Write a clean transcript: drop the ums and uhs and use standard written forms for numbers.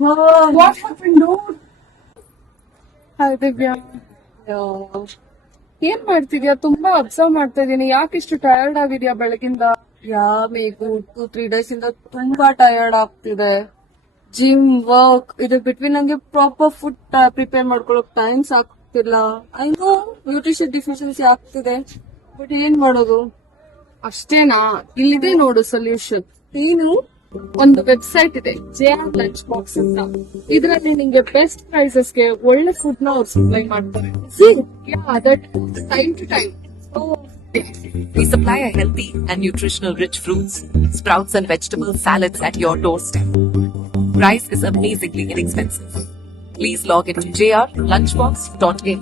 Oh, what happened, dude? Hi, Divya. ಏನ್ ಮಾಡ್ತಿದ್ಯಾ? ತುಂಬಾ ಅಬ್ಸರ್ವ್ ಮಾಡ್ತಾ ಇದೀನಿ. ಯಾಕೆ ಇಷ್ಟು ಟಯರ್ಡ್ ಆಗಿದ್ಯಾ ಬೆಳಗಿಂದ? ಮೇಗು 2-3 ಡೇಸ್ ಇಂದ ತುಂಬಾ ಟಯರ್ಡ್ ಆಗ್ತಿದೆ. ಜಿಮ್ ವರ್ಕ್ ಇದು ಬಿಟ್ವೀನ್ ನಂಗೆ ಪ್ರಾಪರ್ ಫುಡ್ ಪ್ರಿಪೇರ್ ಮಾಡ್ಕೊಳಕ್ ಟೈಮ್ ಸಾಕ್ತಿಲ್ಲ. ಐನೋ ನ್ಯೂಟ್ರಿಷನ್ ಡಿಫಿಷಿಯನ್ಸಿ ಆಗ್ತಿದೆ, ಬಟ್ ಏನ್ ಮಾಡೋದು? ಅಷ್ಟೇನಾ? ಇಲ್ಲಿದೆ ನೋಡು ಸೊಲ್ಯೂಷನ್. ಏನು? ಒಂದು ವೆಬ್ಸೈಟ್ ಇದೆ, JR ಲಂಚ್ ಬಾಕ್ಸ್ ಅಂತ. ಇದರಲ್ಲಿ ನಿಂಗೆ ಬೆಸ್ಟ್ ಪ್ರೈಸಸ್ಗೆ ಒಳ್ಳೆ ಫುಡ್ ನ ಅವ್ರು ಸಪ್ಲೈ ಮಾಡ್ತಾರೆ. That time to time. We supply a healthy and nutritional rich fruits, sprouts and vegetable salads at your doorstep. Price is amazingly inexpensive. Please log into jrlunchbox.in.